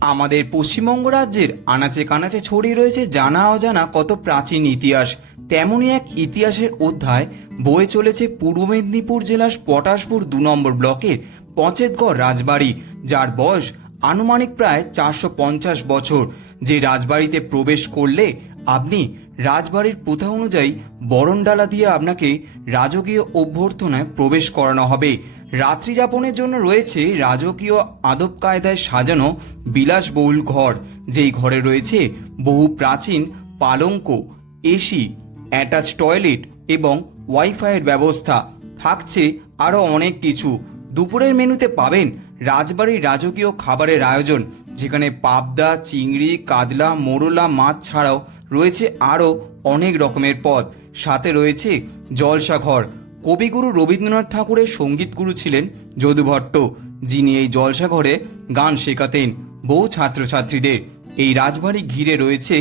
আমাদের পশ্চিমবঙ্গ রাজ্যের আনাচে কানাচে ছড়িয়ে রয়েছে জানা অজানা কত প্রাচীন ইতিহাস। তেমনই এক ইতিহাসের অধ্যায় বয়ে চলেছে পূর্ব মেদিনীপুর জেলার পটাশপুর 2 নম্বর ব্লকের পচেতগড় রাজবাড়ি, যার বয়স আনুমানিক প্রায় 450 বছর। যে রাজবাড়িতে প্রবেশ করলে আপনি রাজবাড়ির প্রথা অনুযায়ী বরণডালা দিয়ে আপনাকে রাজকীয় অভ্যর্থনায় প্রবেশ করানো হবে। রাত্রি যাপনের জন্য রয়েছে রাজকীয় আদব কায়দায় সাজানো বিলাসবহুল ঘর, যেই ঘরে রয়েছে বহু প্রাচীন পালঙ্ক, এসি, অ্যাটাচ টয়লেট এবং ওয়াইফাইয়ের ব্যবস্থা। থাকছে আরও অনেক কিছু। দুপুরের মেনুতে পাবেন রাজবাড়ির রাজকীয় খাবারের আয়োজন, যেখানে পাবদা, চিংড়ি, কাতলা, মোরলা মাছ ছাড়াও রয়েছে আরও অনেক রকমের পদ। সাথে রয়েছে জলসাঘর। কবিগুরু রবীন্দ্রনাথ ঠাকুরের সঙ্গীতগুরু ছিলেন যদু ভট্ট, যিনি এই জলসাঘরে গান শেখাতেন বহু ছাত্রছাত্রীদের। এই রাজবাড়ি ঘিরে রয়েছে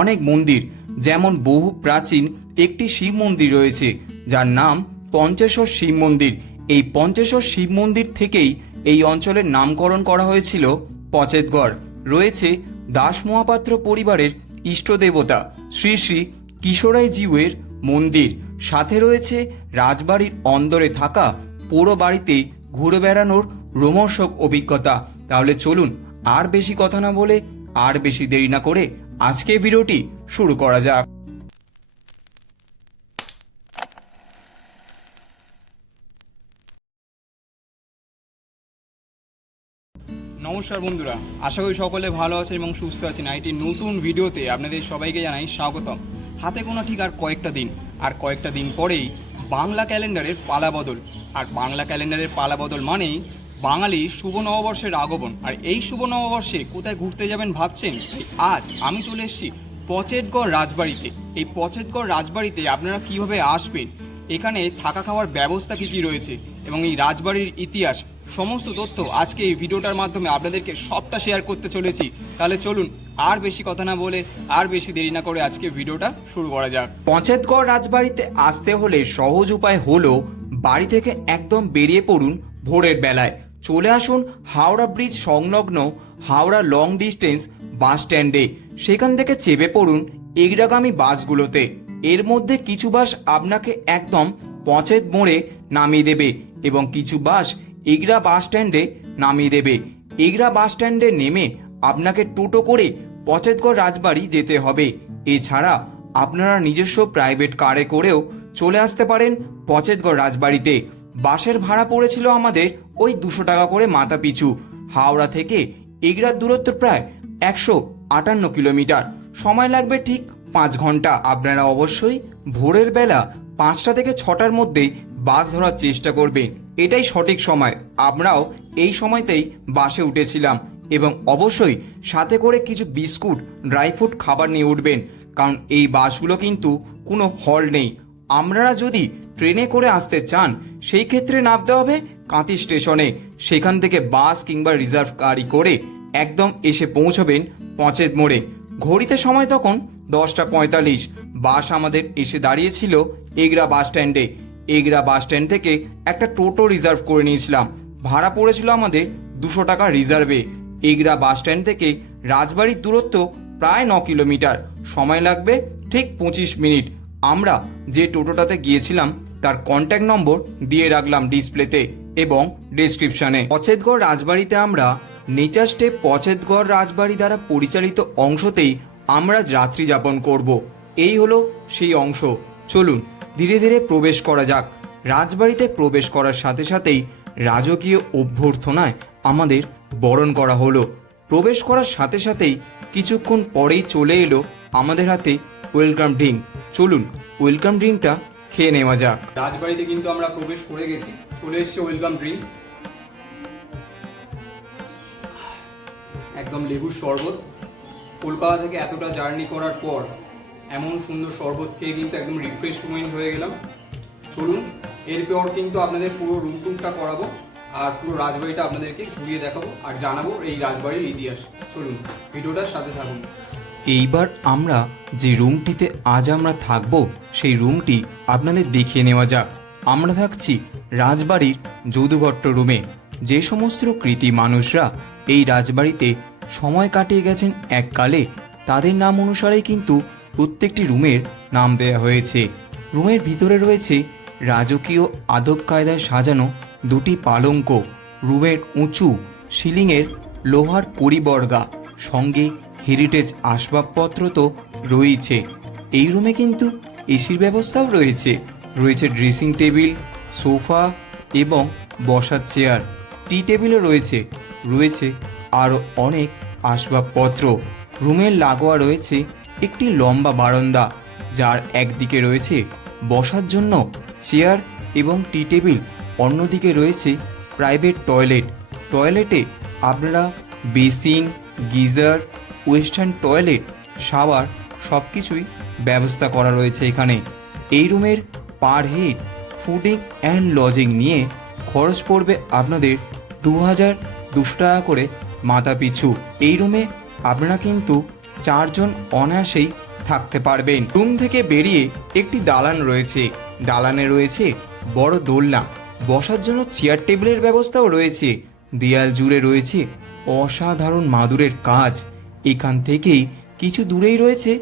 অনেক মন্দির, যেমন বহু প্রাচীন একটি শিব মন্দির রয়েছে, যার নাম পঞ্চেশ্বর শিব মন্দির। এই পঞ্চেশ্বর শিব মন্দির থেকেই এই অঞ্চলের নামকরণ করা হয়েছিল পচেতগড়। রয়েছে দাস মহাপাত্র পরিবারের ইষ্টদেবতা শ্রী শ্রী কিশোরাই জিউয়ের মন্দির। সাথে রয়েছে রাজবাড়ির অন্দরে থাকা পুরো বাড়িতে ঘুরে বেড়ানোর রোমহর্ষক অভিজ্ঞতা। তাহলে চলুন আর বেশি কথা না বলে, আর বেশি দেরি না করে আজকে ভিডিওটি শুরু করা যাক। নমস্কার বন্ধুরা, আশা করি সকলে ভালো আছেন এবং সুস্থ আছেন। একটি নতুন ভিডিওতে আপনাদের সবাইকে জানাই স্বাগতম। হাতে গোনা ঠিক আর কয়েকটা দিন পরেই বাংলা ক্যালেন্ডারের পালাবদল। আর বাংলা ক্যালেন্ডারের পালাবদল মানেই বাঙালির শুভ নববর্ষের আগমন। আর এই শুভ নববর্ষে কোথায় ঘুরতে যাবেন ভাবছেন? আজ আমি চলে এসেছি পচেতগড় রাজবাড়িতে। এই পচেতগড় রাজবাড়িতে আপনারা কিভাবে আসবেন, এখানে থাকা খাওয়ার ব্যবস্থা কী রয়েছে এবং এই রাজবাড়ির ইতিহাস, সমস্ত তথ্য আজকে এই ভিডিওটার মাধ্যমে আপনাদেরকে সবটা শেয়ার করতে চলেছি। তাহলে চলুন আর বেশি কথা না বলে, আর বেশি দেরি না করে আজকে ভিডিওটা শুরু করা যাক। পচেতগড় রাজবাড়িতে আসতে হলে সহজ উপায় হলো বাড়ি থেকে একদম বেরিয়ে পড়ুন ভোরের বেলায়। চলে আসুন হাওড়া ব্রিজ সংলগ্ন হাওড়া লং ডিস্টেন্স বাস স্ট্যান্ডে। সেখান থেকে চেপে পড়ুন এগরাগামী বাসগুলোতে। এর মধ্যে কিছু বাস আপনাকে একদম পচেত মোড়ে নামিয়ে দেবে এবং কিছু বাস এগরা বাস স্ট্যান্ডে নামিয়ে দেবে। এগরা বাস স্ট্যান্ডে নেমে আপনাকে টোটো করে পচেতগড় রাজবাড়ি যেতে হবে। এছাড়া আপনারা নিজস্ব প্রাইভেট কারে করেও চলে আসতে পারেন পচেতগড় রাজবাড়িতে। বাসের ভাড়া পড়েছিল আমাদের ওই 200 টাকা করে মাথা পিছু। হাওড়া থেকে এগরার দূরত্ব প্রায় 158 কিলোমিটার। সময় লাগবে ঠিক 5 ঘন্টা। আপনারা অবশ্যই ভোরের বেলা 5টা থেকে 6টার মধ্যে বাস ধরার চেষ্টা করবেন, এটাই সঠিক সময়। আমরাও এই সময়তেই বাসে উঠেছিলাম এবং অবশ্যই সাথে করে কিছু বিস্কুট, ড্রাই ফ্রুট খাবার নিয়ে উঠবেন, কারণ এই বাসগুলো কিন্তু কোনো হল নেই। আপনারা যদি ট্রেনে করে আসতে চান সেই ক্ষেত্রে নামতে হবে কাঁথি স্টেশনে। সেখান থেকে বাস কিংবা রিজার্ভ গাড়ি করে একদম এসে পৌঁছবেন পচেত মোড়ে। ঘড়িতে সময় তখন 10টা 45। বাস আমাদের এসে দাঁড়িয়েছিল এগরা বাস স্ট্যান্ডে। এগরা বাস স্ট্যান্ড থেকে একটা টোটো রিজার্ভ করে নিয়েছিলাম। ভাড়া পড়েছিল আমাদের 200 টাকা রিজার্ভে। এগরা বাস স্ট্যান্ড থেকে রাজবাড়ির দূরত্ব প্রায় 9 কিলোমিটার। সময় লাগবে ঠিক 25 মিনিট। আমরা যে টোটোটাতে গিয়েছিলাম তার কন্ট্যাক্ট নম্বর দিয়ে রাখলাম ডিসপ্লেতে এবং ডেসক্রিপশনে। পচেতগড় রাজবাড়িতে আমরা নেচার স্টেপ পচেতগড় রাজবাড়ি দ্বারা পরিচালিত অংশতেই আমরা রাত্রি যাপন করব। এই হলো সেই অংশ। চলুন ধীরে ধীরে প্রবেশ করা যাক। রাজবাড়িতে প্রবেশ করার সাথে সাথেই রাজকীয় অভ্যর্থনায় আমাদের বরণ করা হলো। প্রবেশ করার সাথে সাথেই কিছুক্ষণ পরেই চলে এলো আমাদের হাতে ওয়েলকাম ড্রিঙ্ক। চলুন ওয়েলকাম ড্রিঙ্কটা খেয়ে নেওয়া যাক। রাজবাড়িতে কিন্তু আমরা প্রবেশ করে গেছি, চলে এসছে ওয়েলকাম ড্রিঙ্ক। একদম লেবুর শরবত। কলকাতা থেকে এতটা জার্নি করার পর এমন সুন্দর শরবত খেয়ে কিন্তু একদম রিফ্রেশমেন্ট হয়ে গেলাম। চলুন এরপর কিন্তু আপনাদের পুরো রুম টুরটা করাবো আর পুরো রাজবাড়িটা আপনাদেরকে ঘুরিয়ে দেখাবো আর জানাবো এই রাজবাড়ির ইতিহাস। চলুন ভিডিওটার সাথে থাকুন। এইবার আমরা যে রুমটিতে আজ আমরা থাকবো সেই রুমটি আপনাদের দেখিয়ে নেওয়া যাক। আমরা থাকছি রাজবাড়ির যদু ভট্ট রুমে। যে সমস্ত কৃতি মানুষরা এই রাজবাড়িতে সময় কাটিয়ে গেছেন এককালে, তাদের নাম অনুসারেই কিন্তু প্রত্যেকটি রুমের নাম দেওয়া হয়েছে। রুমের ভিতরে রয়েছে রাজকীয় আদব কায়দায় সাজানো দুটি পালঙ্ক, রুমের উঁচু সিলিংয়ের লোহার পরিবর্গা, সঙ্গে হেরিটেজ আসবাবপত্র তো রয়েছে। এই রুমে কিন্তু এসির ব্যবস্থাও রয়েছে। রয়েছে ড্রেসিং টেবিল, সোফা এবং বসার চেয়ার, টি টেবিলও রয়েছে। রয়েছে আরও অনেক আসবাবপত্র। রুমের লাগোয়া রয়েছে একটি লম্বা বারান্দা, যার একদিকে রয়েছে বসার জন্য চেয়ার এবং টি টেবিল, অন্যদিকে রয়েছে প্রাইভেট টয়লেট। টয়লেটে আপনারা basin, geyser, western toilet, shower সব কিছুই ব্যবস্থা করা রয়েছে এখানে। এই রুমের per head fooding and lodging নিয়ে খরচ পড়বে আপনাদের 2200 টাকা করে মাথা পিছু। এই রুমে আপনারা কিন্তু 4 জন অনায়াসেই থাকতে পারবেন। রুম থেকে বেরিয়ে একটি দালান রয়েছে। দালানে রয়েছে বড় দোলনা, বসার জন্য চেয়ার টেবিলের ব্যবস্থাও রয়েছে। দেয়াল জুড়ে রয়েছে অসাধারণ মাদুরের কাজ। এখান থেকেই কিছু দূরেই রয়েছে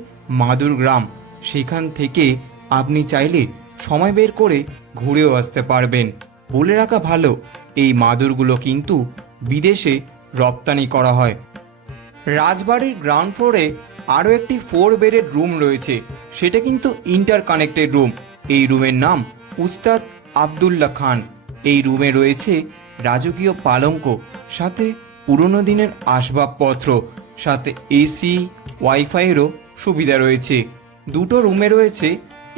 মাদুর গ্রাম, সেখান থেকে আপনি চাইলে সময় বের করে ঘুরেও আসতে পারবেন। বলে রাখা ভালো, এই মাদুরগুলো কিন্তু বিদেশে রপ্তানি করা হয়। রাজবাড়ির গ্রাউন্ড ফ্লোরে আরও একটি 4 বেডের রুম রয়েছে, সেটা কিন্তু ইন্টার কানেক্টেড রুম। এই রুমের নাম উস্তাদ আবদুল্লাহ খান। এই রুমে রয়েছে রাজকীয় পালঙ্ক, সাথে পুরনো দিনের আসবাবপত্র, সাথে এসি, ওয়াইফাইয়েরও সুবিধা রয়েছে। দুটো রুমে রয়েছে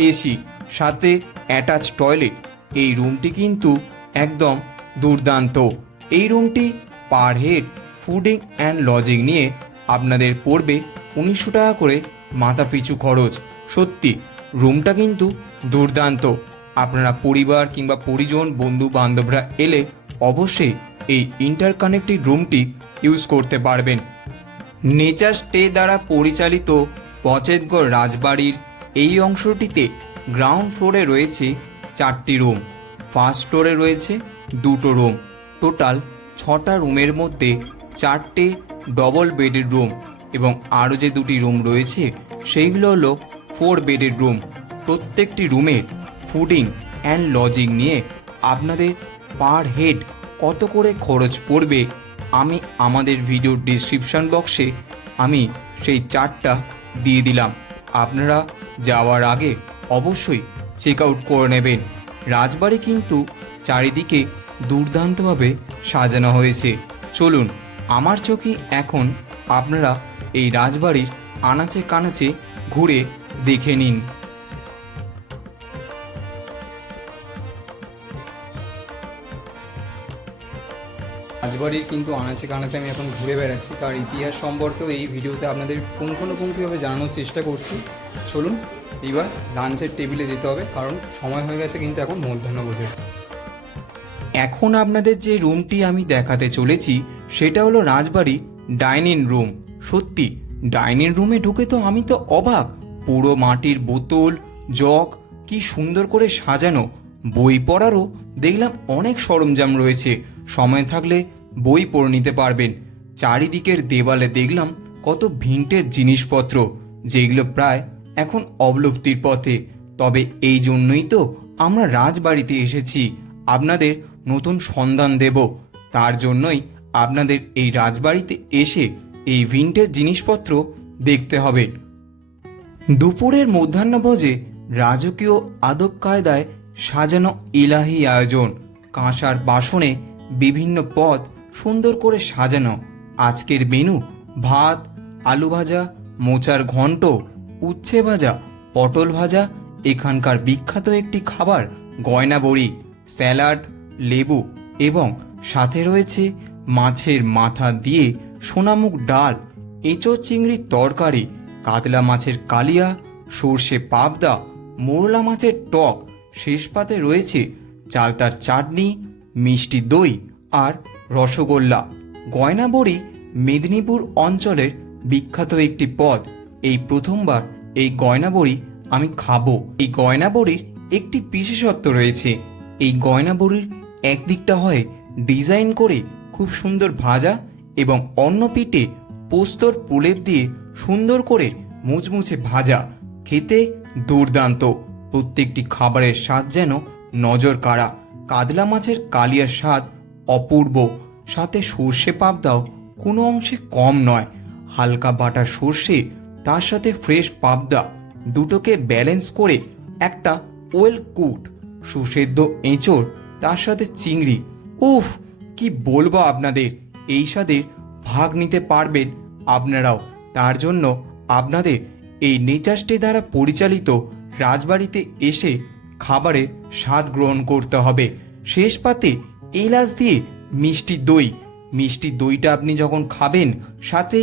এসি, সাথে অ্যাটাচ টয়লেট। এই রুমটি কিন্তু একদম দুর্দান্ত। এই রুমটি per head fooding and lodging নিয়ে আপনাদের পড়বে 1900 টাকা করে মাথা পিছু খরচ। সত্যি রুমটা কিন্তু দুর্দান্ত। আপনারা পরিবার কিংবা পরিজন, বন্ধু বান্ধবরা এলে অবশ্যই এই ইন্টারকানেক্টেড রুমটি ইউজ করতে পারবেন। নেচার স্টে দ্বারা পরিচালিত পচেতগড় রাজবাড়ির এই অংশটিতে গ্রাউন্ড ফ্লোরে রয়েছে 4টি রুম, ফার্স্ট ফ্লোরে রয়েছে 2টো রুম। টোটাল 6টা রুমের মধ্যে 4টে ডবল বেডের রুম এবং আরও যে 2টি রুম রয়েছে সেইগুলো হলো 4 বেডের রুম। প্রত্যেকটি রুমের ফুডিং অ্যান্ড লজিং নিয়ে আপনাদের পার হেড কত করে খরচ পড়বে আমি আমাদের ভিডিও ডিসক্রিপশন বক্সে আমি সেই চার্টটা দিয়ে দিলাম। আপনারা যাওয়ার আগে অবশ্যই চেক আউট করে নেবেন। রাজবাড়ি কিন্তু চারিদিকে দুর্দান্তভাবে সাজানো হয়েছে। চলুন আমার চোখে এখন আপনারা এই রাজবাড়ির আনাচে কানাচে ঘুরে দেখে নিন। রাজবাড়ির কিন্তু আনাচে কানাচে আমি এখন ঘুরে বেড়াচ্ছি, কারণ ইতিহাস সম্পর্কেও এই ভিডিওতে আপনাদের পুঙ্খানুপুঙ্খভাবে জানানোর চেষ্টা করছি। চলুন এইবার লাঞ্চের টেবিলে যেতে হবে, কারণ সময় হয়ে গেছে কিন্তু এখন মধ্যাহ্নভোজের। এখন আপনাদের যে রুমটি আমি দেখাতে চলেছি সেটা হলো রাজবাড়ি ডাইনিং রুম। সত্যি ডাইনিং রুমে ঢুকে তো আমি তো অবাক। পুরো মাটির বোতল, জগ কি সুন্দর করে সাজানো। বই পড়ারও দেখলাম অনেক সরঞ্জাম রয়েছে, সময় থাকলে বই পড়ে নিতে পারবেন। চারিদিকের দেওয়ালে দেখলাম কত ভিন্টেজ জিনিসপত্র, যেগুলো প্রায় এখন অবলুপ্তির পথে। তবে এই জন্যই তো আমরা রাজবাড়িতে এসেছি, আপনাদের নতুন সন্ধান দেব। তার জন্যই আপনাদের এই রাজবাড়িতে এসে এই ভিন্টেজ জিনিসপত্র দেখতে হবে। দুপুরের মধ্যাহ্নভোজে রাজকীয় আদব কায়দায় সাজানো ইলাহি আয়োজন। কাঁসার বাসনে বিভিন্ন পদ সুন্দর করে সাজানো। আজকের মেনু ভাত, আলু ভাজা, মোচার ঘন্ট, উচ্ছে ভাজা, পটল ভাজা, এখানকার বিখ্যাত একটি খাবার গয়না বড়ি, স্যালাড, লেবু এবং সাথে রয়েছে মাছের মাথা দিয়ে সোনামুখ ডাল, এঁচোড় চিংড়ির তরকারি, কাতলা মাছের কালিয়া, সর্ষে পাবদা, মোরলা মাছের টক। শেষ পাতে রয়েছে চালতার চাটনি, মিষ্টি দই আর রসগোল্লা। গয়না বড়ি মেদিনীপুর অঞ্চলের বিখ্যাত একটি পদ। এই প্রথমবার এই গয়না বড়ি আমি খাবো। এই গয়না বড়ির একটি বিশেষত্ব রয়েছে। এই গয়না বড়ির একদিকটা হয় ডিজাইন করে খুব সুন্দর ভাজা এবং অন্য পিঠে পোস্তর প্রলেপ দিয়ে সুন্দর করে মুচমুচে ভাজা, খেতে দুর্দান্ত। প্রত্যেকটি খাবারের স্বাদ যেন নজর কাড়া। কাতলা মাছের কালিয়ার স্বাদ অপূর্ব, সাথে সর্ষে পাবদাও কোনো অংশে কম নয়। হালকা বাটা সর্ষে তার সাথে ফ্রেশ পাবদা, দুটোকে ব্যালেন্স করে একটা ওয়েল কুকড সুসেদ্ধ এঁচড়, তার সাথে চিংড়ি। উফ, কি বলবো আপনাদের, এই স্বাদের ভাগ নিতে পারবেন আপনারাও। তার জন্য আপনাদের এই নেচার স্টে দ্বারা পরিচালিত রাজবাড়িতে এসে খাবারের স্বাদ গ্রহণ করতে হবে। শেষ পাতে এলাচ দিয়ে মিষ্টি দই, মিষ্টি দইটা আপনি যখন খাবেন, সাথে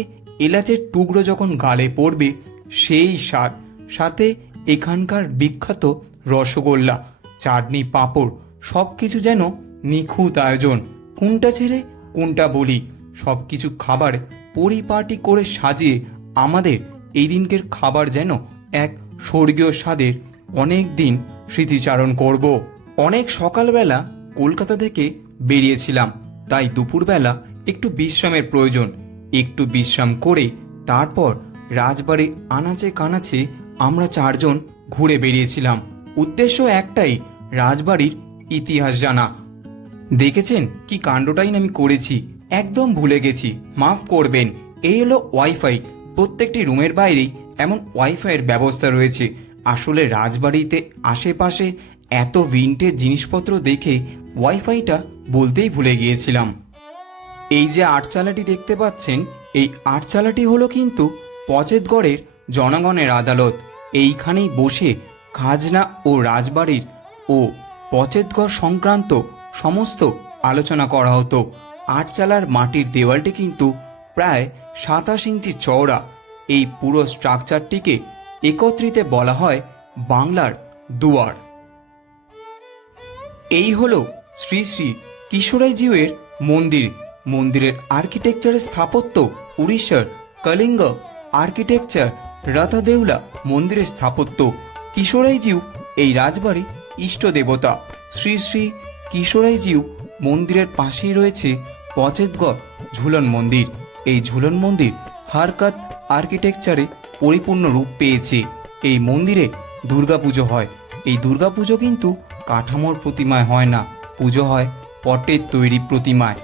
এলাচের টুকরো যখন গালে পড়বে, সেই স্বাদ। সাথে এখানকার বিখ্যাত রসগোল্লা, চাটনি, পাঁপড়, সব কিছু যেন নিখুঁত আয়োজন। কোনটা ছেড়ে কোনটা বলি, সব কিছু খাবার পরিপাটি করে সাজিয়ে আমাদের এই দিনকের খাবার যেন এক স্বর্গীয় স্বাদের অনেক দিন স্মৃতিচারণ করব। অনেক সকালবেলা কলকাতা থেকে বেরিয়েছিলাম, তাই দুপুরবেলা একটু বিশ্রামের প্রয়োজন। একটু বিশ্রাম করে তারপর রাজবাড়ির আনাচে কানাচে আমরা চারজন ঘুরে বেরিয়েছিলাম। উদ্দেশ্য একটাই, রাজবাড়ির ইতিহাস জানা। দেখেছেন কি কাণ্ডটাই না আমি করেছি, একদম ভুলে গেছি, মাফ করবেন। এই হলো ওয়াইফাই। প্রত্যেকটি রুমের বাইরেই এমন ওয়াইফাইয়ের ব্যবস্থা রয়েছে। আসলে রাজবাড়িতে আশেপাশে এত ভিন্টেজ জিনিসপত্র দেখে ওয়াইফাইটা বলতেই ভুলে গিয়েছিলাম। এই যে আটচালাটি দেখতে পাচ্ছেন, এই আটচালাটি হলো কিন্তু পচেতগড়ের জনগণের আদালত। এইখানেই বসে খাজনা ও রাজবাড়ির ও পচেতগড় সংক্রান্ত সমস্ত আলোচনা করা হতো। আটচালার মাটির দেওয়ালটি কিন্তু প্রায় 27 ইঞ্চি চওড়া। এই পুরো স্ট্রাকচারটিকে একত্রিতে বলা হয় বাংলার দুয়ার। এই হলো শ্রী শ্রী কিশোরাইজিউয়ের মন্দির। মন্দিরের আর্কিটেকচারের স্থাপত্য উড়িষ্যার কলিঙ্গ আর্কিটেকচার। রথাদেউলা মন্দিরের স্থাপত্য। কিশোরাইজিউ এই রাজবাড়ির ইষ্ট দেবতা। শ্রী শ্রী কিশোরাইজিউ মন্দিরের পাশেই রয়েছে পচেতগড় ঝুলন মন্দির। এই ঝুলন মন্দির হারকাত আর্কিটেকচারে পরিপূর্ণ রূপ পেয়েছে। এই মন্দিরে দুর্গাপুজো হয়। এই দুর্গাপুজো কিন্তু কাঠামোর প্রতিমায় হয় না, পুজো হয় পটের তৈরি প্রতিমায়।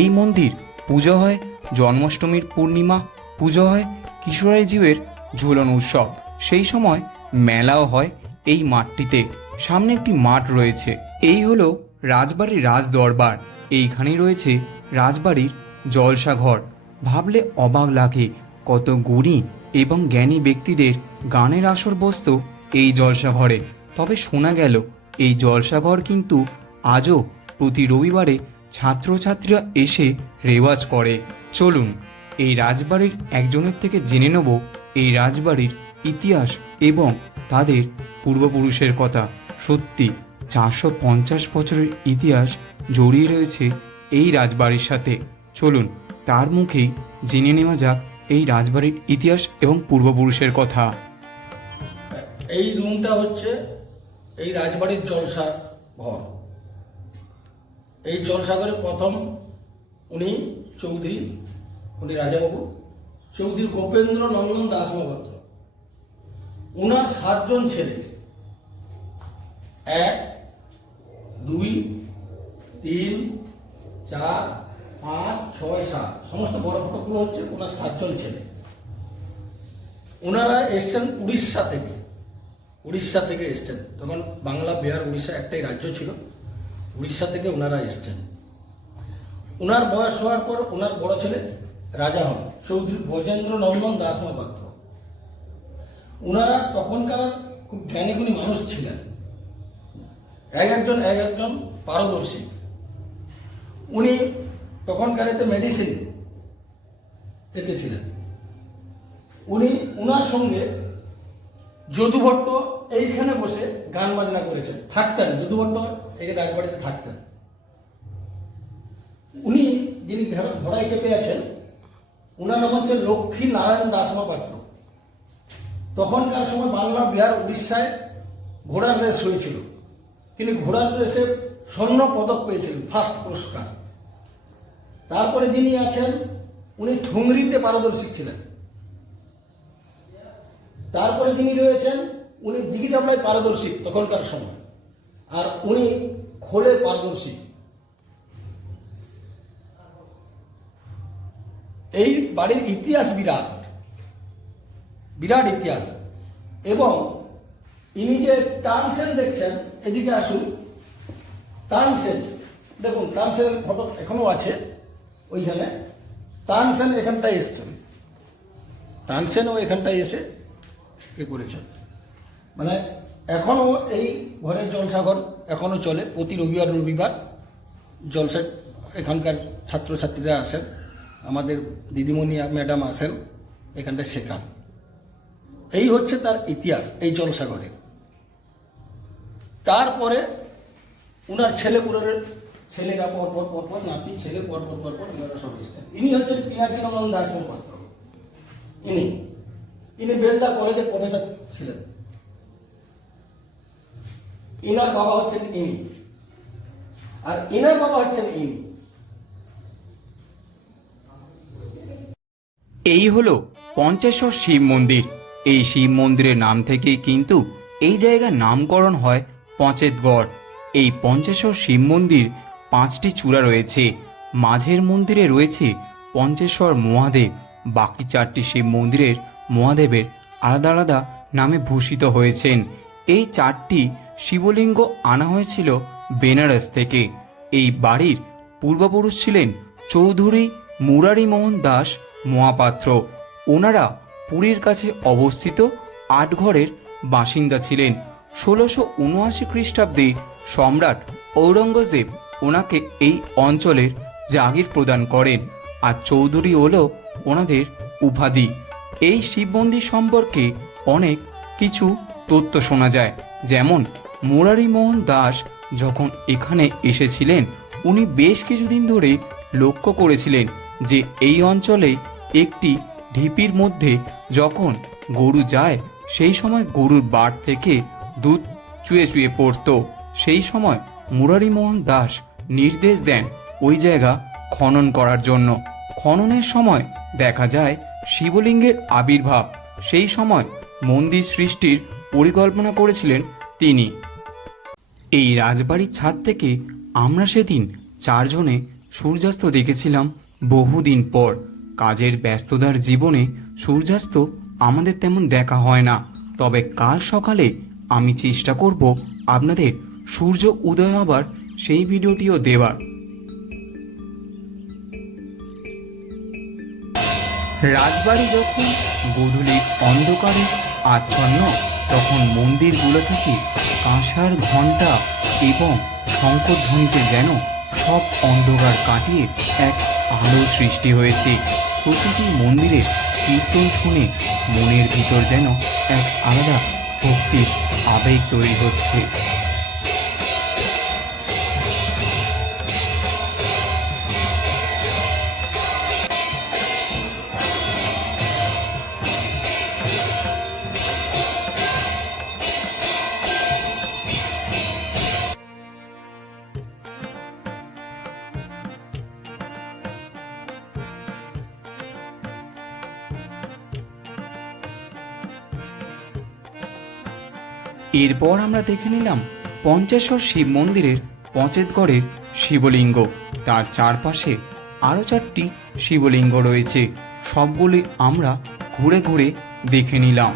এই মন্দির পুজো হয় জন্মাষ্টমীর পূর্ণিমা, পুজো হয় কিশোরাইজিউয়ের ঝুলন উৎসব। সেই সময় মেলাও হয় এই মাঠটিতে। সামনে একটি মাঠ রয়েছে। এই হলো রাজবাড়ির রাজ দরবার। এইখানেই রয়েছে রাজবাড়ির জলসাঘর। ভাবলে অবাক লাগে, কত গুণী এবং জ্ঞানী ব্যক্তিদের গানের আসর বসত এই জলসাঘরে। তবে শোনা গেল এই জলসাঘর কিন্তু আজও প্রতি রবিবারে ছাত্রছাত্রীরা এসে রেওয়াজ করে। চলুন এই রাজবাড়ির একজনের থেকে জেনে নেব এই রাজবাড়ির ইতিহাস এবং তাদের পূর্বপুরুষের কথা। সত্যি 450 বছরের ইতিহাস জড়িয়ে রয়েছে এই রাজবাড়ির সাথে। চলুন তার মুখেই জেনে নেওয়া যাক এই রাজবাড়ির ইতিহাস এবং পূর্বপুরুষের কথা। এই রুমটা হচ্ছে এই রাজবাড়ির জলসা ঘর। এই জলসাঘরে প্রথম উনি চৌধুরী, উনি রাজাবাবু চৌধুরী গোপেন্দ্র নন্দন দাস মহাপাত্র। উনার 7 জন ছেলে, 1, 2, 3, 4, 5, 6, 7 সমস্ত বড় ফটোগুলো হচ্ছে ওনার 7 জন ছেলে। ওনারা এসছেন উড়িষ্যা থেকে এসছেন। তখন বাংলা, বিহার, উড়িষ্যা একটাই রাজ্য ছিল। উড়িষ্যা থেকে ওনারা এসছেন। ওনার বয়স হওয়ার পর ওনার বড় ছেলে রাজা হন চৌধুরী ব্রজেন্দ্র নন্দন দাস মহাপাত্র। ওনারা তখনকার খুব জ্ঞানীগুণী মানুষ ছিলেন, এক একজন পারদর্শী। উনি তখনকার এতে মেডিসিন এতে ছিলেন। ওনার সঙ্গে যদু ভট্ট এইখানে বসে গান বাজনা করেছেন, থাকতেন। যদু ভট্ট এই রাজবাড়িতে থাকতেন। উনি যিনি ঘোড়ায় চেপে আছেন, ওনার নাম হচ্ছে লক্ষ্মী নারায়ণ দাস মহাপাত্র। তখনকার সময় বাংলা, বিহার, উড়িষ্যায় ঘোড়ার রেস হয়েছিল। তিনি ঘোড়ার রেসে স্বর্ণ পদক পেয়েছিলেন, ফার্স্ট পুরস্কার। তারপরে যিনি আছেন উনি ঠুংরিতে পারদর্শী ছিলেন। তারপরে যিনি রয়েছেন উনি দিঘি দাবলায় পারদর্শী তখনকার সময়, আর উনি খোলে পারদর্শী। এই বাড়ির ইতিহাস বিরাট বিরাট ইতিহাস। এবং ইনি যে তানসেন দেখছেন, এদিকে আসুন, তানসেন দেখুন, তানসেনের ফটো এখনো আছে ওইখানে। তানসেন এখানটায় এসছেন, তানসেনও এখানটায় এসে এ করেছেন। মানে এখনো এই ঘরের জলসাঘর এখনো চলে, প্রতি রবিবার জলসা এখানকার ছাত্রছাত্রীরা আসেন, আমাদের দিদিমণি ম্যাডাম আসেন, এখানটায় শেখান। এই হচ্ছে তার ইতিহাস এই জলসাঘরের। তারপরে উনার ছেলেরা পরপর নাতি ছেলে পরপর ওনারা সব এসছেন। ইনি হচ্ছেন পিনাকি রমন দাস মুখপাত্র। ইনি বেলদা কলেজের প্রফেসর ছিলেন। ইনার বাবা হচ্ছেন ইনি, আর ইনার বাবা হচ্ছেন ইনি। এই হলো পঞ্চেশ্বর শিব মন্দির। এই শিব মন্দিরের নাম থেকেই কিন্তু এই জায়গার নামকরণ হয় পঞ্চেতগড়। এই পঞ্চেশ্বর শিব মন্দির 5টি চূড়া রয়েছে। মাঝের মন্দিরে রয়েছে পঞ্চেশ্বর মহাদেব। বাকি 4টি শিব মন্দিরের মহাদেবের আলাদা আলাদা নামে ভূষিত হয়েছেন। এই 4টি শিবলিঙ্গ আনা হয়েছিল বেনারস থেকে। এই বাড়ির পূর্বপুরুষ ছিলেন চৌধুরী মুরারি মোহন দাস মহাপাত্র। ওনারা পুরীর কাছে অবস্থিত আটঘরের বাসিন্দা ছিলেন। 1679 খ্রিস্টাব্দে সম্রাট ঔরঙ্গজেব ওনাকে এই অঞ্চলের জাগির প্রদান করেন, আর চৌধুরী হলো ওনাদের উপাধি। এই শিব মন্দির সম্পর্কে অনেক কিছু তথ্য শোনা যায়, যেমন মুরারি মোহন দাস যখন এখানে এসেছিলেন উনি বেশ কিছুদিন ধরে লক্ষ্য করেছিলেন যে এই অঞ্চলে একটি ঢিপির মধ্যে যখন গরু যায় সেই সময় গরুর বাট থেকে দুধ চুয়ে চুয়ে পড়ত। সেই সময় মুরারি মোহন দাস নির্দেশ দেন ওই জায়গা খনন করার জন্য। খননের সময় দেখা যায় শিবলিঙ্গের আবির্ভাব। সেই সময় মন্দির সৃষ্টির পরিকল্পনা করেছিলেন তিনি। এই রাজবাড়ির ছাদ থেকে আমরা সেদিন 4 জনে সূর্যাস্ত দেখেছিলাম বহুদিন পর। কাজের ব্যস্ততার জীবনে সূর্যাস্ত আমাদের তেমন দেখা হয় না, তবে কাল সকালে আমি চেষ্টা করব আপনাদের সূর্য উদয় হবার সেই ভিডিওটিও দেওয়ার। রাজবাড়ি যখন গোধূলির অন্ধকারে আচ্ছন্ন, তখন মন্দিরগুলো থেকে কাঁসার ঘণ্টা এবং শঙ্খধ্বনিতে যেন সব অন্ধকার কাটিয়ে এক আলো সৃষ্টি হয়েছে। প্রতিটি মন্দিরে কীর্তন শুনে মনের ভিতর যেন এক আলাদা ভক্তির আবেগ তৈরি হচ্ছে। এরপর আমরা দেখে নিলাম পঞ্চেশ্বর শিব মন্দিরের পঞ্চেতগড়ের শিবলিঙ্গ। তার চারপাশে আরও 4টি শিবলিঙ্গ রয়েছে, সবগুলি আমরা ঘুরে ঘুরে দেখে নিলাম।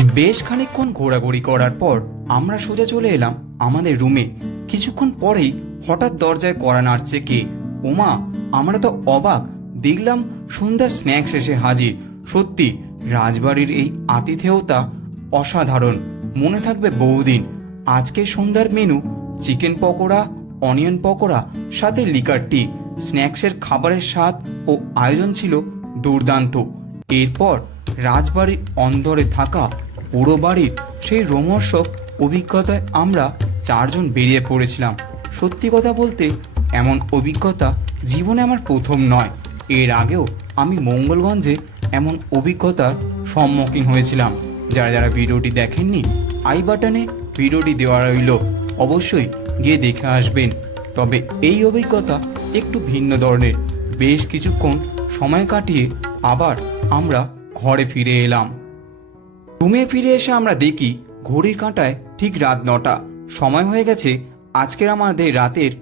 বেশ খানিকক্ষণ ঘোরাঘুরি করার পর আমরা সোজা চলে এলাম আমাদের রুমে। কিছুক্ষণ পরেই হঠাৎ দরজায় কড়া নাড়ছে কে। ওমা, আমরা তো অবাক, দেখলাম সন্ধ্যার স্ন্যাক্স এসে হাজির। সত্যি রাজবাড়ির এই আতিথেয়তা অসাধারণ, মনে থাকবে বহুদিন। আজকের সন্ধ্যার menu chicken pakora, onion pakora, সাথে লিকার টি। স্ন্যাক্সের খাবারের স্বাদ ও আয়োজন ছিল দুর্দান্ত। এরপর রাজবাড়ির অন্দরে থাকা পুরো বাড়ির সেই রোমহর্ষক অভিজ্ঞতায় আমরা 4 জন বেরিয়ে পড়েছিলাম। সত্যি কথা বলতে এমন অভিজ্ঞতা জীবনে আমার প্রথম নয়। এর আগেও আমি মঙ্গলগঞ্জে এমন অভিজ্ঞতার সম্মুখীন হয়েছিলাম। যারা যারা ভিডিওটি দেখেননি, আই বাটনে ভিডিওটি দেওয়া রইল, অবশ্যই গিয়ে দেখে আসবেন। তবে এই অভিজ্ঞতা একটু ভিন্ন ধরনের। বেশ কিছুক্ষণ সময় কাটিয়ে আবার আমরা ঘরে ফিরে এলাম। রুমে ফিরে এসে আমরা দেখি ঘড়ির কাঁটায় ঠিক রাত 9টা। সময় হয়ে গেছে আজকের আমাদের রাতের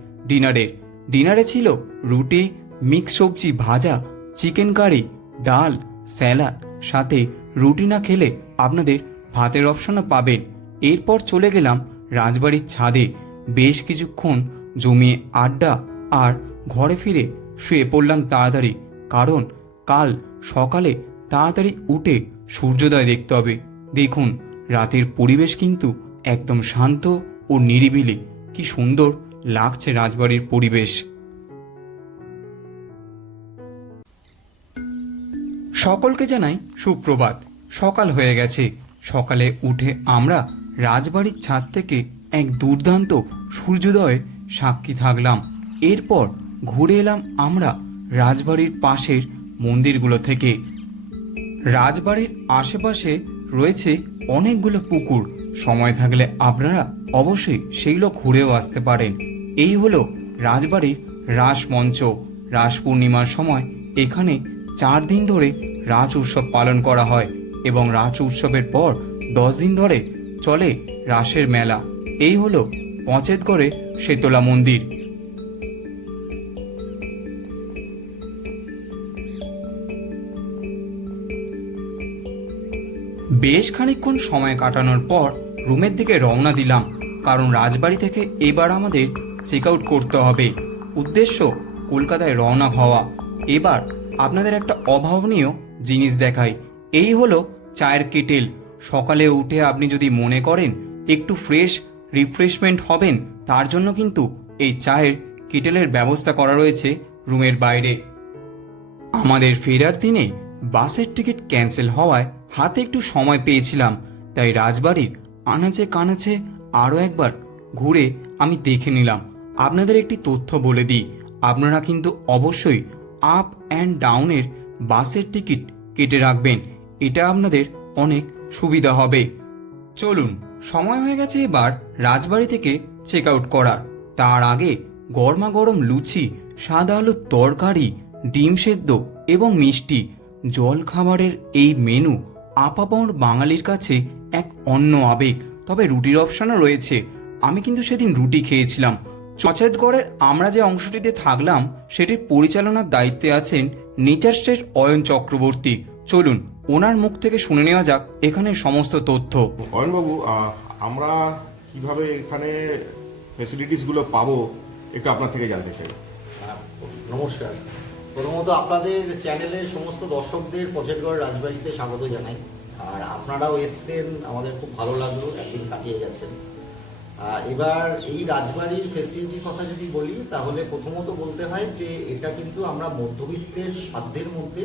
ডিনারে ছিল রুটি, মিক্স সবজি ভাজা, চিকেন কারি, ডাল, স্যালাড, সাথে রুটি না খেলে আপনাদের ভাতের অপশনও পাবেন। এরপর চলে গেলাম রাজবাড়ির ছাদে। বেশ কিছুক্ষণ জমিয়ে আড্ডা আর ঘরে ফিরে শুয়ে পড়লাম তাড়াতাড়ি, কারণ কাল সকালে তাড়াতাড়ি উঠে সূর্যোদয় দেখতে হবে। দেখুন রাতের পরিবেশ কিন্তু একদম শান্ত ও নিরিবিলি। কি সুন্দর লাগছে রাজবাড়ির পরিবেশ। সকলকে জানাই সুপ্রভাত। সকাল হয়ে গেছে। সকালে উঠে আমরা রাজবাড়ির ছাদ থেকে এক দুর্দান্ত সূর্যোদয়ের সাক্ষী থাকলাম। এরপর ঘুরে এলাম আমরা রাজবাড়ির পাশের মন্দিরগুলো থেকে। রাজবাড়ির আশেপাশে রয়েছে অনেকগুলো পুকুর। সময় থাকলে আপনারা অবশ্যই সেইগুলো ঘুরেও আসতে পারেন। এই হলো রাজবাড়ির রাসমঞ্চ। রাস পূর্ণিমার সময় এখানে 4 দিন ধরে রাজ উৎসব পালন করা হয় এবং রাজ উৎসবের পর 10 দিন ধরে চলে রাসের মেলা। এই হলো পঁচেতগড়ে শেতলা মন্দির। বেশ খানিকক্ষণ সময় কাটানোর পর রুমের দিকে রওনা দিলাম, কারণ রাজবাড়ি থেকে এবার আমাদের চেক আউট করতে হবে। উদ্দেশ্য কলকাতায় রওনা হওয়া। এবার আপনাদের একটা অভাবনীয় জিনিস দেখাই। এই হলো চায়ের কেটেল। সকালে উঠে আপনি যদি মনে করেন একটু ফ্রেশ রিফ্রেশমেন্ট হবেন, তার জন্য কিন্তু এই চায়ের কেটেলের ব্যবস্থা করা রয়েছে রুমের বাইরে। আমাদের ফেরার দিনে বাসের টিকিট ক্যান্সেল হওয়ায় হাতে একটু সময় পেয়েছিলাম, তাই রাজবাড়ির আনাচে কানাচে আরও একবার ঘুরে আমি দেখে নিলাম। আপনাদের একটি তথ্য বলে দিই, আপনারা কিন্তু অবশ্যই আপ অ্যান্ড ডাউনের বাসের টিকিট কেটে রাখবেন। এটা আপনাদের অনেক সুবিধা হবে। চলুন, সময় হয়ে গেছে এবার রাজবাড়ি থেকে চেক আউট করার। তার আগে গরমা গরম লুচি, সাদা আলুর তরকারি, ডিম সেদ্ধ এবং মিষ্টি জল খাবারের এই মেনু আপামর বাঙালির কাছে এক অন্য আবেগ। তবে রুটির অপশনও রয়েছে। আমি কিন্তু সেদিন রুটি খেয়েছিলাম। পঁচেতগড়ের আমরা যে অংশটিতে থাকলাম সেটির পরিচালনার দায়িত্বে আছেন নেচার স্টেট অয়ন চক্রবর্তী। চলুন ওনার মুখ থেকে শুনে নেওয়া যাক এখানের সমস্ত তথ্য। অয়নবাবু, আমরা কিভাবে এখানে ফ্যাসিলিটিসগুলো পাবো একটু আপনার থেকে জানতে চাই। নমস্কার। প্রথমত আপনাদের চ্যানেলের সমস্ত দর্শকদের পঁচেতগড় রাজবাড়িতে স্বাগত জানাই। আর আপনারাও এসছেন, আমাদের খুব ভালো লাগলো, একদিন কাটিয়ে গেছেন। এবার এই রাজবাড়ির ফেসিলিটির কথা যদি বলি, তাহলে প্রথমত বলতে হয় যে এটা কিন্তু আমরা মধ্যবিত্তের সাধ্যের মধ্যে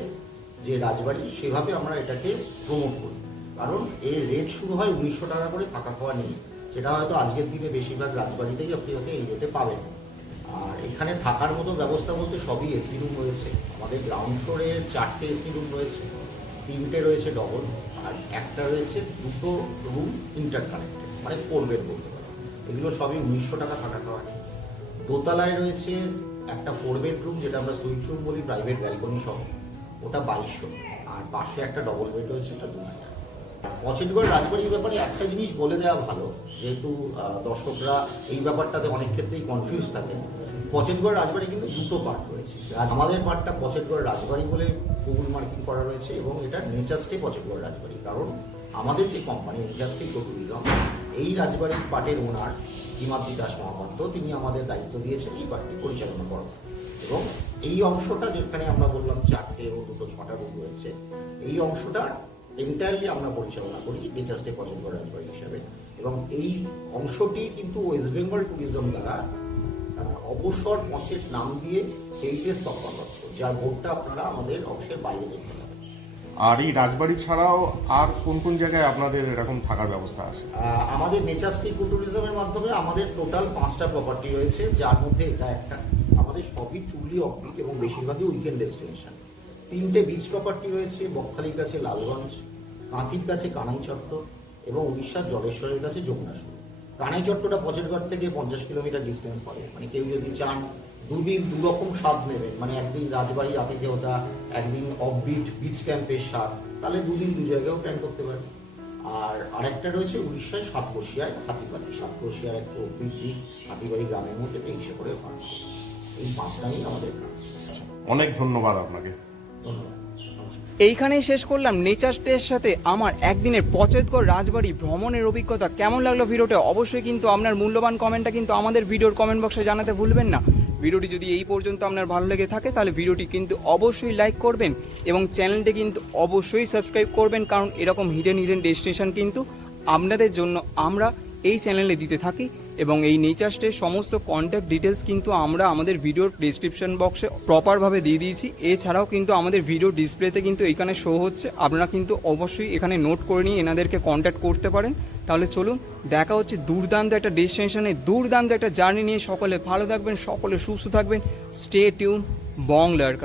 যে রাজবাড়ি সেভাবে আমরা এটাকে প্রমোট করি। কারণ এর রেট শুরু হয় 1900 টাকা করে থাকা খাওয়া নিয়ে, যেটা হয়তো আজকের দিনে বেশিরভাগ রাজবাড়িতেই আপনি ওকে এই রেটে পাবেন। আর এখানে থাকার মতো ব্যবস্থা বলতে সবই এসি রুম রয়েছে। আমাদের গ্রাউন্ড ফ্লোরে 4টে এসি রুম রয়েছে, 3টে রয়েছে ডবল, আর একটা রয়েছে 2টো রুম ইন্টারকানেক্টেড, মানে 4 বেড বলতে পারেন। এগুলো সবই 1900 টাকা থাকা খাওয়া নিয়ে। দোতলায় রয়েছে একটা 4 বেডরুম, যেটা আমরা সুইট রুম বলি, প্রাইভেট ব্যালকনি সহ, ওটা 2200। আর পাশে একটা ডবল বেড রয়েছে, এটা 2000। পঁচেতগড় রাজবাড়ির ব্যাপারে একটা জিনিস বলে দেওয়া ভালো, যেহেতু দর্শকরা এই ব্যাপারটাতে অনেক ক্ষেত্রেই কনফিউজ থাকে। পঁচেতগড় রাজবাড়ি কিন্তু 2টো পার্ট রয়েছে। আমাদের পার্টটা পঁচেতগড় রাজবাড়ি বলে গুগল মার্কিং করা রয়েছে, এবং এটা নেচার স্টে পঁচেতগড় রাজবাড়ি। কারণ আমাদের যে কোম্পানি মেজাস্টিক ট্যুরিজম, এই রাজবাড়ির পার্টের ওনার হিমাদ্রি দাস মহাপাত্র, তিনি আমাদের দায়িত্ব দিয়েছেন এই পার্টটি পরিচালনা করা। এবং এই অংশটা যেখানে আমরা বললাম 4টে এবং 2টো 6টা রুম রয়েছে, এই অংশটা এন্টায়ারলি আমরা পরিচালনা করি মেজাস্টিক পছন্দগড় রাজবাড়ি হিসাবে। এবং এই অংশটি কিন্তু ওয়েস্ট বেঙ্গল ট্যুরিজম দ্বারা অবসর মঠের নাম দিয়ে হেরিটেজ তৎপরপ্রাপ্ত, যার বোর্ডটা আপনারা আমাদের অংশের বাইরে দেখতে পাবেন। আর এই রাজবাড়ি ছাড়াও আর কোন কোন জায়গায় আপনাদের এরকম থাকার ব্যবস্থা আছে? আমাদের নেচারস্টিক ট্যুরিজমের মাধ্যমে আমাদের টোটাল 5টা প্রপার্টি রয়েছে, যার মধ্যে এটা একটা। আমাদের সবই ট্রুলি অফবিট এবং বেশিরভাগই উইকেন্ড ডেস্টিনেশন। 3টে বিচ প্রপার্টি রয়েছে, বকখালির কাছে লালগঞ্জ, কাঁথির কাছে কানাইচট্ট এবং উড়িষ্যার জলেশ্বরের কাছে যমুনাসুর। কানাইচট্টটা পচেরগড় থেকে 50 কিলোমিটার ডিস্টেন্স পাবে। মানে কেউ যদি চান 2 দিন 2 রকম স্বাদ নেবেন, মানে একদিন রাজবাড়ি আতিথেয়তা, একদিন অফবিট বিচ ক্যাম্পের স্বাদ, তাহলে 2 দিন 2 জায়গায়ও প্ল্যান করতে পারেন। আর আরেকটা রয়েছে উড়িষ্যায় সাতকোশিয়ায় হাতিবাড়ি। সাতকোশিয়ার একটা অফবিট দ্বীপ হাতিবাড়ি গ্রামের মধ্যে হিসেবে করে ফান্ড। এই 5টা নিয়ে আমাদের কাজ। অনেক ধন্যবাদ আপনাকে। ধন্যবাদ। এইখানেই শেষ করলাম নেচার স্টের সাথে আমার একদিনের পচেতগড় রাজবাড়ি ভ্রমণের অভিজ্ঞতা। কেমন লাগলো ভিডিওটা অবশ্যই কিন্তু আপনার মূল্যবান কমেন্টটা কিন্তু আমাদের ভিডিওর কমেন্ট বক্সে জানাতে ভুলবেন না। ভিডিওটি যদি এই পর্যন্ত আপনার ভালো লেগে থাকে তাহলে ভিডিওটি কিন্তু অবশ্যই লাইক করবেন এবং চ্যানেলটি কিন্তু অবশ্যই সাবস্ক্রাইব করবেন, কারণ এরকম হিডেন ডেস্টিনেশন কিন্তু আপনাদের জন্য আমরা এই চ্যানেলে দিতে থাকি। এবং এই নেচার স্টের সমস্ত কন্ট্যাক্ট ডিটেলস কিন্তু আমরা আমাদের ভিডিওর ডেসক্রিপশন বক্সে প্রপারভাবে দিয়ে দিয়েছি। এছাড়াও কিন্তু আমাদের ভিডিও ডিসপ্লেতে কিন্তু এখানে শো হচ্ছে, আপনারা কিন্তু অবশ্যই এখানে নোট করে নিয়ে এনাদেরকে কন্ট্যাক্ট করতে পারেন। তাহলে চলুন, দেখা হচ্ছে দুর্দান্ত একটা ডেস্টিনেশনে, দুর্দান্ত একটা জার্নি নিয়ে। সকলে ভালো থাকবেন, সকলে সুস্থ থাকবেন। স্টে টিউন বাংলার।